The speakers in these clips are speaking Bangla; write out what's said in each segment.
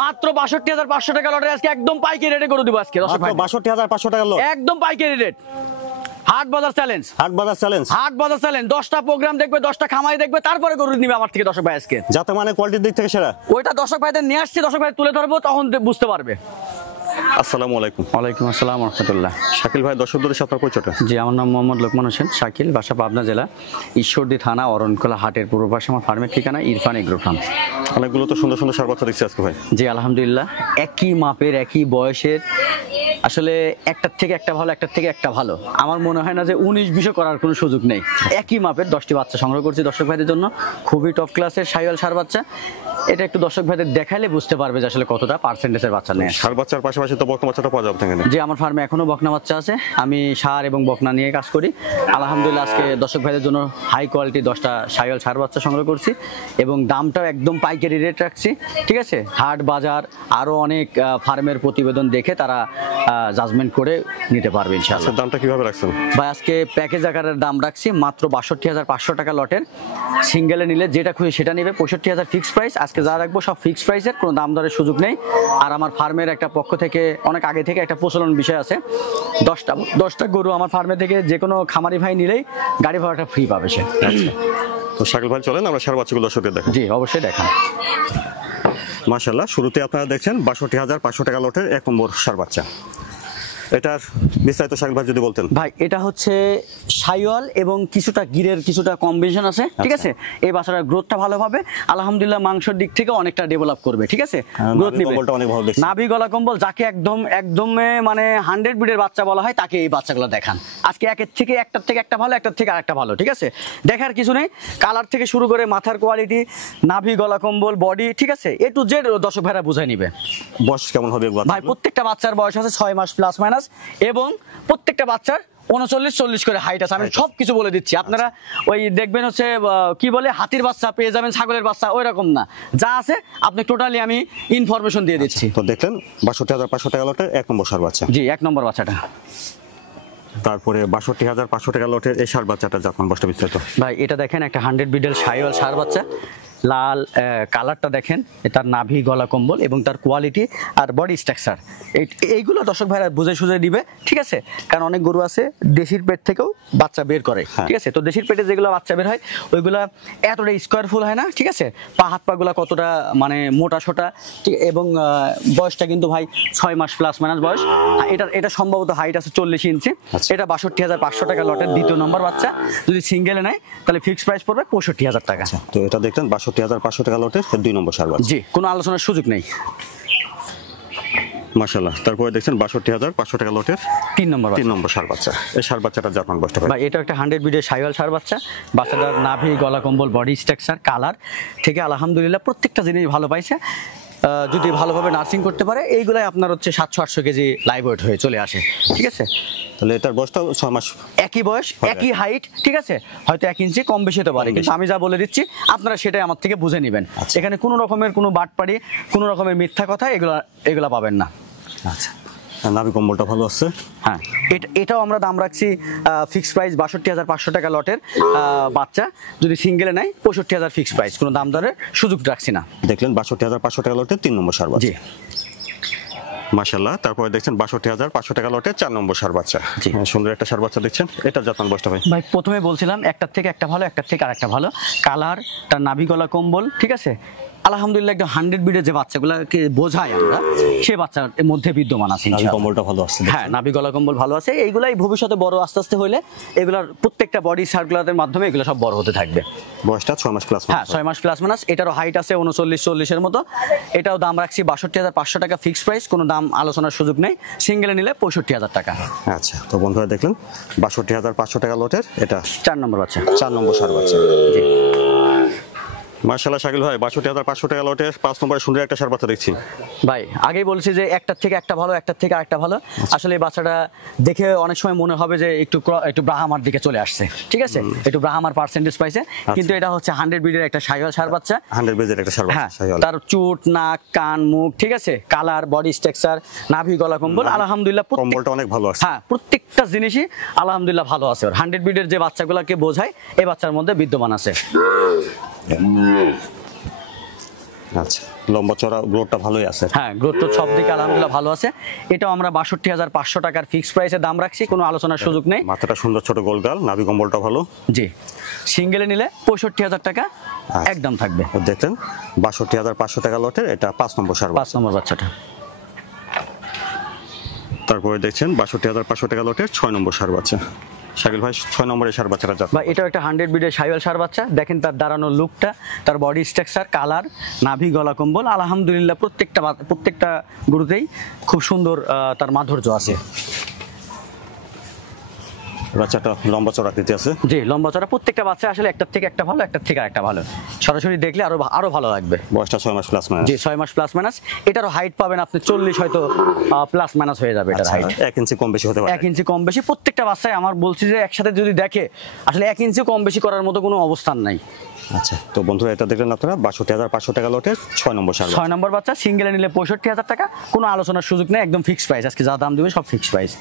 মাত্র ৬২,৫০০ টাকা লটে আজকে একদম পাইকারি রেটে করে দিব আজকে। ৬২,৫০০ টাকা লট, একদম পাইকারি রেট। হাট বাজার চ্যালেঞ্জ, হাট বাজার চ্যালেঞ্জ, হাট বাজার চ্যালেঞ্জ। 10টা প্রোগ্রাম দেখবে, 10টা খামাই দেখবে, তারপরে গরু নিবে আমার থেকে দর্শক ভাই আজকে। যাতে মানে কোয়ালিটির দিক থেকে সেরা। ওইটা দর্শক ভাইদের নিয়ে আসছি, দর্শক ভাই তুলে ধরবো, তখন বুঝতে পারবে। আসসালামু আলাইকুম। ওয়ালাইকুম আসসালাম ওয়া রাহমাতুল্লাহ। শাকিল ভাই, দর্শকদের সাথে আপনার পরিচয়টা। জি, আমার নাম মোহাম্মদ লোকমান হোসেন শাকিল, বাসা পাবনা জেলা ঈশ্বরদী থানা অরণখোলা হাটের পূর্ব পাশে আমার ফার্মের ঠিকানা ইরফান এগ্রো ফার্ম। অনেকগুলো তো সুন্দর সুন্দর সার বাচ্চা দেখছি আজকে ভাই। জি আলহামদুলিল্লাহ, একই মাপের একই বয়সের, আসলে একটার থেকে একটা ভালো, একটার থেকে একটা ভালো। আমার মনে হয় না যে 19-20 করার কোনো সুযোগ নেই। একই মাপের 10টি বাচ্চা সংগ্রহ করছি দর্শক ভাইদের জন্য, খুবই টপ ক্লাসের শাহিওয়াল সার বাচ্চা। এটা একটু দর্শক ভাইদের দেখাইলে বুঝতে পারবে যে আসলে কতটা পার্সেন্টেজের বাচ্চা নেই। সার বাচ্চার পাশাপাশি তো বকনা বাচ্চাটা পাওয়া যাবে এখানে। যে আমার ফার্মে এখনো বকনা বাচ্চা আছে, আমি সার এবং বকনা নিয়ে কাজ করি। আলহামদুলিল্লাহ আজকে দর্শক ভাইদের জন্য হাই কোয়ালিটি 10টা শাহিওয়াল সার বাচ্চা সংগ্রহ করছি এবং দামটাও একদম পাইকারি রেট রাখছি। ঠিক আছে, হাট বাজার আরো অনেক ফার্মের প্রতিবেদন দেখে তারা জাজমেন্ট করে নিতে পারবে ইনশাআল্লাহ। দামটা কিভাবে রাখছেন ভাই? আজকে প্যাকেজ আকারের দাম রাখছি মাত্র ৬২,৫০০ টাকা লটের। সিঙ্গেলে নিলে যেটা খুশি সেটা নেবে। ৬৫,০০০ ফিক্স প্রাইস। আজকে যা রাখবো সব ফিক্স প্রাইসের, কোনো দাম দরের সুযোগ নেই। আর আমার ফার্মের একটা পক্ষ থেকে অনেক আগে থেকে একটা প্রচলন বিষয় আছে, 10টা গরু আমার ফার্মে থেকে যে কোনো খামারি ভাই নিলেই গাড়ি ভাড়াটা ফ্রি পাবে সে। তো শাকিল ভাই চলেন আমরা সার বাচ্চাগুলো দর্শকদের দেখাই। জি অবশ্যই দেখান। মাশাআল্লাহ, শুরুতে আপনারা দেখছেন ৬২,৫০০ টাকা লটের 1 নম্বর সার বাচ্চা। এটার বিস্তারিত শাকিল ভাই যদি বলতেন। ভাই এটা হচ্ছে শাইওয়াল এবং কিছুটা গিরের কিছুটা কম্বিনেশন আছে। ঠিক আছে, এই বাচ্চাটার গ্রোথটা ভালো হবে আলহামদুলিল্লাহ, মাংসের দিক থেকে অনেকটা ডেভেলপ করবে। ঠিক আছে, গ্রোথ নিবে। অনেক ভালো দেখছি। নাভি গলা কম্বল, যাকে একদম মানে 100 ব্রিডের বাচ্চা বলা হয়, তাকে এই বাচ্চাগুলো দেখান। আজকে একটার থেকে একটা ভালো, একটার থেকে আরেকটা ভালো। ঠিক আছে, দেখার কিছু নেই। কালার থেকে শুরু করে মাথার কোয়ালিটি, নাভি গলা কম্বল, বডি, ঠিক আছে, এ টু জেড দর্শক ভাইরা বুঝাই নিবে। বয়স কেমন হবে ভাই? প্রত্যেকটা বাচ্চার বয়স আছে 6 মাস প্লাস মাইনাস, এবং প্রত্যেকটা বাচ্চার 39-40 করে হাইট আছে। আমি সবকিছু বলে দিচ্ছি। আপনারা ওই দেখবেন হচ্ছে কি বলে হাতির বাচ্চা পেয়ে যাবেন, ছাগলের বাচ্চা, ওই রকম না, যা আছে আপনি টোটালি আমি ইনফরমেশন দিয়ে দিচ্ছি। তো দেখলেন ৬২,৫০০ টাকা লটের 1 নম্বর সার বাচ্চা। জি, 1 নম্বর বাচ্চাটা। তারপরে ৬২,৫০০ টাকা লটের এই সার বাচ্চাটা জাতমান বয়সটা বিস্তারিত। ভাই এটা দেখেন, একটা 100 বিডেল শাহিওয়াল সার বাচ্চা, লাল কালারটা দেখেন, তার নাভি গলা কম্বল এবং তার কোয়ালিটি আর বডি স্ট্রাকচার, এইগুলো দর্শক ভাইরা বুঝে সুঝে দিবে। ঠিক আছে, কারণ অনেক গরু আছে দেশির পেট থেকেও বাচ্চা বের করে। ঠিক আছে, তো দেশির পেটে যেগুলো বাচ্চা বের হয় ওইগুলা এতটা স্কোয়ারফুল হয় না। ঠিক আছে, হাত পাগুলা কতটা মানে মোটা সোটা, এবং বয়সটা কিন্তু ভাই 6 মাস প্লাস মাইনাস বয়স। এটা সম্ভবত হাইট আছে 40 ইঞ্চি। এটা ৬২,৫০০ টাকা লটের 2য় নম্বর বাচ্চা। যদি সিঙ্গেলে নেয় তাহলে ফিক্সড প্রাইস পড়বে ৬৫,০০০ টাকা। তো এটা দেখলেন ৬২,৫০০ টাকা লটের 2 নম্বর সার বাচ্চা। জি, কোনো আলোচনার সুযোগ নেই। মাশাআল্লাহ, তারপরে দেখছেন ৬২,৫০০ টাকা লটের 3 নম্বর সার বাচ্চা। এই সার বাচ্চাটা জাতমান বয়সটা ভাই? এটা একটা 100 বিডের শাহিওয়াল সার বাচ্চা। বাচ্চাটার নাভি গলা কম্বল বডি স্ট্রাকচার কালার থেকে আলহামদুলিল্লাহ প্রত্যেকটা জিনিস ভালো পাইছে। যদি ভালোভাবে নার্সিং করতে পারে এইগুলাই আপনার হচ্ছে 700-800 কেজি লাইভ ওয়েট হয়ে চলে আসে। ঠিক আছে, তাহলে এটার বয়সটা 6 মাস, একই বয়স একই হাইট। ঠিক আছে, হয়তো 1 ইঞ্চি কম বেশি হতে পারে, কিন্তু আমি যা বলে দিচ্ছি আপনারা সেটাই আমার থেকে বুঝে নেবেন। এখানে কোনো রকমের কোনো বাটপাড়ি, কোনো রকমের মিথ্যা কথা এগুলা পাবেন না। আচ্ছা, নাভি কম্বলটা ভালো আছে। হ্যাঁ, এটাও আমরা দাম রাখছি ফিক্স প্রাইস ৬২,৫০০ টাকা লটের বাচ্চা। যদি সিঙ্গেলে নেয় ৬৫,০০০ ফিক্স প্রাইস, কোনো দাম দরের সুযোগ রাখছি না। দেখলেন ৬২,৫০০ টাকা লটের 3 নম্বর সার বাচ্চা। জি মাশাআল্লাহ, তারপরে দেখছেন ৬২,৫০০ টাকা লটের 4 নম্বর সার বাচ্চা। জি, সুন্দর একটা সার বাচ্চা দেখছেন। এটা জাতমান বয়সটা ভাই? ভাই প্রথমে বলছিলাম একটার থেকে একটা ভালো, একটার থেকে আরেকটা ভালো। কালার, তার নাভি গলা কম্বল, ঠিক আছে, আলহামদুলিল্লাহ একদম 100 বিডের যে বাচ্চাগুলোকে বোঝায় আমরা, সে বাচ্চার মধ্যে বিদ্যমান আছে। কম্বলটা ভালো আছে। হ্যাঁ, নাভি গলা কম্বল ভালো আছে। এইগুলাই ভবিষ্যতে বড় আস্তে আস্তে হলে এগুলার প্রত্যেকটা বডি সার্কুলারের মাধ্যমে এগুলো সব বড় হতে থাকবে। বয়সটা 6 মাস প্লাস। হ্যাঁ, 6 মাস প্লাস মাইনাস। এটারও হাইট আছে 39-40 মতো। এটাও দাম রাখছি ৬২,৫০০ টাকা ফিক্স প্রাইস, কোনো দাম আলোচনার সুযোগ নেই। সিঙ্গেলে নিলে ৬৫,০০০ টাকা। আচ্ছা, তো বন্ধুরা দেখলেন ৬২,৫০০ টাকা লটের এটা 4 নম্বর বাচ্চা, 4 নম্বর সার বাচ্চা। জি মাশাআল্লাহ শাকিল ভাই, ৬২,৫০০ টাকা লটের 5 নম্বরে সুন্দর একটা সার বাচ্চা দেখছি ভাই। আগেই বলছি যে একটার থেকে একটা ভালো, একটার থেকে আরেকটা ভালো। আসলে এই বাচ্চাটা দেখে অনেক সময় মনে হবে যে একটু ব্রাহ্মার দিকে চলে আসছে। ঠিক আছে, একটু ব্রাহ্মার পার্সেন্টেজ পাইছে, কিন্তু এটা হচ্ছে 100 বিডের একটা শাহিওয়াল সার বাচ্চা। 100 বিডের একটা সার বাচ্চা। তার চুট, নাক, কান, মুখ, ঠিক আছে, কালার, বডি স্ট্রাকচার, নাভি গলা কম্বল আলহামদুলিল্লাহ কম্বলটা অনেক ভালো আছে। হ্যাঁ, প্রত্যেকটা জিনিসই আলহামদুলিল্লাহ ভালো আছে। 100 বিডের যে বাচ্চাগুলোকে বোঝায় এই বাচ্চার মধ্যে বিদ্যমান আছে। আচ্ছা, লম্বা চড়া গ্রোথটা ভালোই আছে। হ্যাঁ, গ্রোথ তো সব দিকে আলহামদুলিল্লাহ ভালো আছে। এটাও আমরা ৬২,৫০০ টাকার ফিক্সড প্রাইসে দাম রাখছি, কোনো আলোচনার সুযোগ নেই। মাথাটা সুন্দর ছোট গোলগাল, নাভি কম্বলটা ভালো। জি, সিঙ্গেলে নিলে ৬৫,০০০ টাকা একদম থাকবে। দেখলেন ৬২,৫০০ টাকা লটের এটা 5 নম্বর সার 5 নম্বর বাচ্চাটা। তারপরে দেখছেন ৬২,৫০০ টাকা লটের 6 নম্বর সার বাচ্চা। শাকিল ভাই 6 নম্বরের সার বাচ্চাটা যাচ্ছে। বা এটাও একটা 100 বিডের শাহিওয়াল সার বাচ্চা। দেখেন তার দাঁড়ানোর লুকটা, তার বডি স্ট্রাকচার, কালার, নাভি, গলা কম্বল, আলহামদুলিল্লাহ প্রত্যেকটা গরুতেই খুব সুন্দর তার মাধুর্য আছে। বাচ্চাটা লম্বা চড়া আকৃতি আছে। জি, লম্বা চড়া। প্রত্যেকটা বাচ্চা আসলে একটার থেকে একটা ভালো, একটার থেকে একটা ভালো। সরাসরি দেখলে আরো ভালো লাগবে। বয়সটা 6 মাস প্লাস মাইনাস। জি, 6 মাস প্লাস মাইনাস। এটারও হাইট পাবেন আপনি 40 হয়তো প্লাস মাইনাস হয়ে যাবে এটার হাইট। 1 ইঞ্চি কম বেশি হতে পারে। 1 ইঞ্চি কম বেশি প্রত্যেকটা বাচ্চায়। আমার বলছি যে একসাথে যদি দেখে আসলে 1 ইঞ্চি কম বেশি করার মতো কোনো অবস্থান নাই। আচ্ছা, তো বন্ধুরা এটা দেখলেন আপনারা ৬২,৫০০ টাকা লটের 6 নম্বর সার। 6 নম্বর বাচ্চা, সিঙ্গেলে নিলে ৬৫,০০০ টাকা, কোনো আলোচনার সুযোগ নেই, একদম ফিক্সড প্রাইস। আজকে যা দাম দিবে সব ফিক্সড প্রাইস।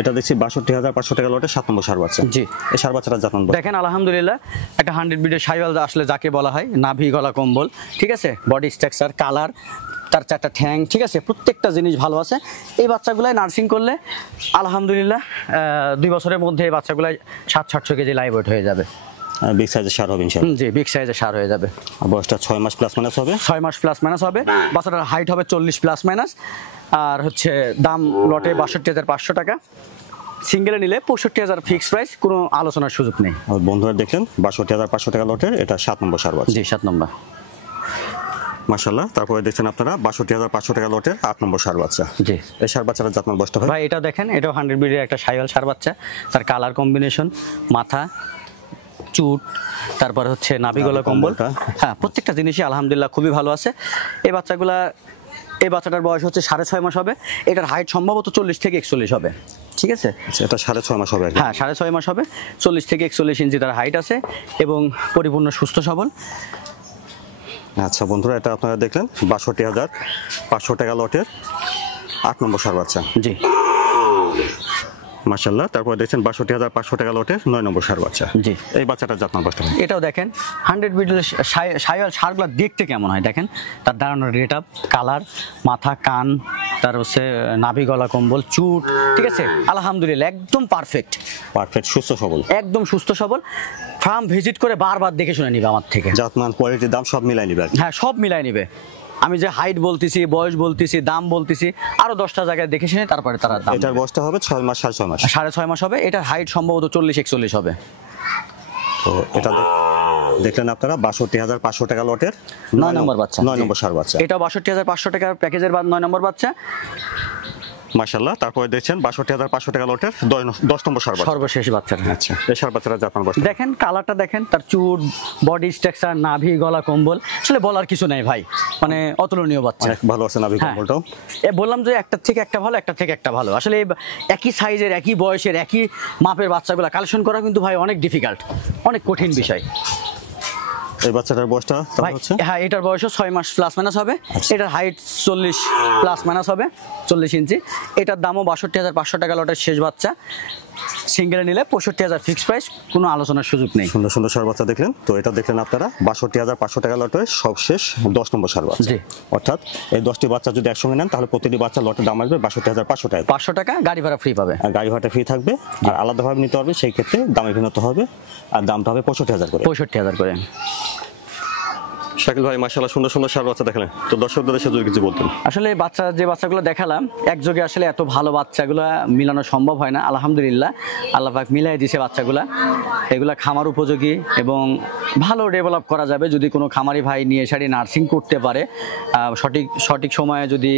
এটা দেখছি ৬২,৫০০ টাকা লটের 7 নম্বর সার বাচ্চা। জি, এই সার বাচ্চাটা যত্ন দেখেন আলহামদুলিল্লাহ একটা 100 বিডের শাহিওয়াল আসলে যাকে বলা হয়, নাভি, গলা কম্বল, ঠিক আছে, বডি স্ট্রাকচার, কালার, তার 4টা ঠ্যাং, ঠিক আছে, প্রত্যেকটা জিনিস ভালো আছে। এই বাচ্চাগুলাই নার্সিং করলে আলহামদুলিল্লাহ 2 বছরের মধ্যে এই বাচ্চাগুলাই 700-800 কেজি লাইভ ওয়েট হয়ে যাবে। বিগ সাইজের সার হবে ইনশাআল্লাহ। জি, বিগ সাইজের সার হয়ে যাবে। বয়সটা 6 মাস প্লাস মাইনাস হবে। 6 মাস প্লাস মাইনাস হবে। বাচ্চাটার হাইট হবে 40 প্লাস মাইনাস। আর হচ্ছে দাম লটে ৬২,৫০০ টাকা, সিঙ্গেলে নিলে ৬৫,০০০ ফিক্সড প্রাইস, কোনো আলোচনার সুযোগ নেই। আর বন্ধুরা দেখলেন ৬২,৫০০ টাকা লটের এটা 7 নম্বর সার বাচ্চা। জি, 7 নম্বর মাশাআল্লাহ। তারপরে দেখছেন আপনারা ৬২,৫০০ টাকা লটের 8 নম্বর সার বাচ্চা। জি, এই সার বাচ্চাটা যত্ন বয়সটা ভাই এটা দেখেন, এটাও 100 বিডের একটা শাহিওয়াল সার বাচ্চা। তার কালার কম্বিনেশন, মাথা, চুট, তারপরে হচ্ছে নাভি, গলা কম্বল, হ্যাঁ প্রত্যেকটা জিনিসই আলহামদুলিল্লাহ খুবই ভালো আছে। এই বাচ্চাটার বয়স হচ্ছে 6.5 মাস হবে। এটার হাইট সম্ভবত 40 থেকে 41 হবে, ঠিক আছে। এটা 6.5 মাস হবে। হ্যাঁ, 6.5 মাস হবে। 40 থেকে 41 ইঞ্চি তার হাইট আছে এবং পরিপূর্ণ সুস্থ সবল। আচ্ছা বন্ধুরা, এটা আপনারা দেখলেন ৬২,৫০০ টাকা লটের 8 নম্বর সার বাচ্চা। জি, মাশাআল্লাহ। তারপর দেখছেন ৬২,৫০০ টাকা লটের 9 নম্বর সার বাচ্চা। জি, এই বাচ্চাটার যত্ন বয়সটা। এটাও দেখেন 100 বিডের শাহিওয়াল সারগুলো দেখতে কেমন হয় দেখেন। তার দাঁড়ানোর রেট আপ, কালার, মাথা, কান, তার হচ্ছে নাভি, গলা কম্বল, চুট, ঠিক আছে, আলহামদুলিল্লাহ একদম পারফেক্ট সুস্থ সবল, একদম সুস্থ সবল। ফার্ম ভিজিট করে বারবার দেখে শুনে নিবে আমার থেকে। যত্ন, কোয়ালিটি, দাম সব মিলাই নিবে। হ্যাঁ, সব মিলাই নিবে। আমি যে হাইট বলতেছি, বয়স বলতেছি, দাম বলতেছি, আরো 10টা জায়গায় দেখে শুনে তারপরে তারা দাম। এটার বয়সটা হবে 6 মাস 6.5 মাস। 6.5 মাস হবে। এটার হাইট সম্ভবত 40-41 হবে। তো এটা দেখলেন আপনারা ৬২,৫০০ টাকা লটের 9 নম্বর বাচ্চা। 9 নম্বর সার বাচ্চা। এটা ৬২,৫০০ টাকার প্যাকেজের বাদ 9 নম্বর বাচ্চা। মাশাআল্লাহ। তারপরে দেখছেন ৬২,৫০০ টাকা লটের 10 নম্বর সার বাচ্চা, সর্বশেষ বাচ্চাটা। আচ্ছা, এই সার বাচ্চাটা যত্ন বয়স দেখেন, কালারটা দেখেন, তার চুট, বডি স্ট্রাকচার, নাভি, গলা কম্বল, আসলে বলার কিছু নাই ভাই, মানে অতুলনীয় বাচ্চা। অনেক ভালো আছে নাভি কম্বলটাও। বললাম যে একটার থেকে একটা ভালো, একটার থেকে একটা ভালো। আসলে একই সাইজের, একই বয়সের, একই মাপের বাচ্চাগুলো কালেকশন করা কিন্তু ভাই অনেক ডিফিকাল্ট, অনেক কঠিন বিষয়। এই বাচ্চাটার বয়সটা হচ্ছে, হ্যাঁ, এটার বয়সও 6 মাস প্লাস মাইনাস হবে। এটার হাইট 40 প্লাস মাইনাস হবে, 40 ইঞ্চি। এটার দামও ৬২,৫০০ টাকা লটের শেষ বাচ্চা। সিঙ্গেলে নিলে ৬৫,০০০ ফিক্স প্রাইস, কোনো আলোচনার সুযোগ নেই। সুন্দর সুন্দর সার বাচ্চা দেখলেন। তো এটা দেখলেন আপনারা ৬২,৫০০ টাকা লটের সবশেষ 10 নম্বর সার বাচ্চা। জি, অর্থাৎ এই 10টি বাচ্চা যদি একসঙ্গে নেন তাহলে প্রতিটি বাচ্চা লটের দাম আসবে ৬২,৫০০ টাকা। 500 টাকা গাড়ি ভাড়া ফ্রি পাবে। আর গাড়ি ভাড়াটা ফ্রি থাকবে। আর আলাদাভাবে নিতে পারবে, সেই ক্ষেত্রে দামে ভিন্নতা হবে। আর দামটা হবে ৬৫,০০০ করে। ৬৫,০০০ করে। শাকিল ভাই মাশাআল্লাহ সুন্দর সুন্দর সার বাচ্চা দেখালেন। তো দর্শকদের এসে যদি কিছু বলতেন। আসলে যে বাচ্চাগুলো দেখালাম একযোগে আসলে এত ভালো বাচ্চাগুলো মিলানো সম্ভব হয় না। আলহামদুলিল্লাহ আল্লাহ পাক মিলাই দিয়েছে বাচ্চাগুলা। এগুলা খামার উপযোগী এবং ভালো ডেভেলপ করা যাবে যদি কোনো খামারি ভাই নিয়ে এসে নার্সিং করতে পারে। সঠিক সময়ে যদি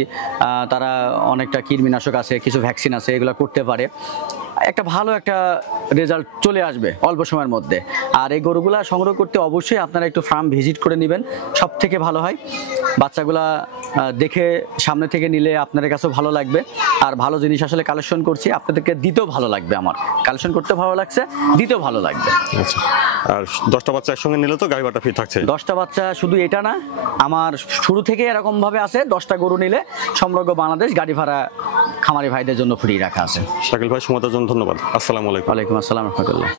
তারা অনেকটা কীটনাশক আছে, কিছু ভ্যাকসিন আছে, এগুলো করতে পারে, একটা ভালো একটা রেজাল্ট চলে আসবে অল্প সময়ের মধ্যে। আর এই গরুগুলা সংগ্রহ করতে অবশ্যই আপনারা একটু ফার্ম ভিজিট করে নেবেন, সব থেকে ভালো হয়। বাচ্চাগুলা দেখে সামনে থেকে নিলে আপনাদের কাছেও ভালো লাগবে। আর ভালো জিনিস আসলে কালেকশন করছি, আপনাদেরকে দিতেও ভালো লাগবে। আমার কালেকশন করতে ভালো লাগছে, দিতেও ভালো লাগবে। আচ্ছা, আর 10টা বাচ্চা একসঙ্গে নিলে তো গাড়ি ভাড়া ফ্রি থাকছে। 10টা বাচ্চা শুধু এটা না, আমার শুরু থেকে এরকম ভাবে আছে 10টা গরু নিলে সমগ্র বাংলাদেশ গাড়ি ভাড়া খামারি ভাইদের জন্য ফ্রি রাখা আছে। শাকিল ভাই সময়ের জন্য ধন্যবাদ। আসসালামু আলাইকুম। ওয়ালাইকুম আসসালাম রাহমাতুল্লাহ।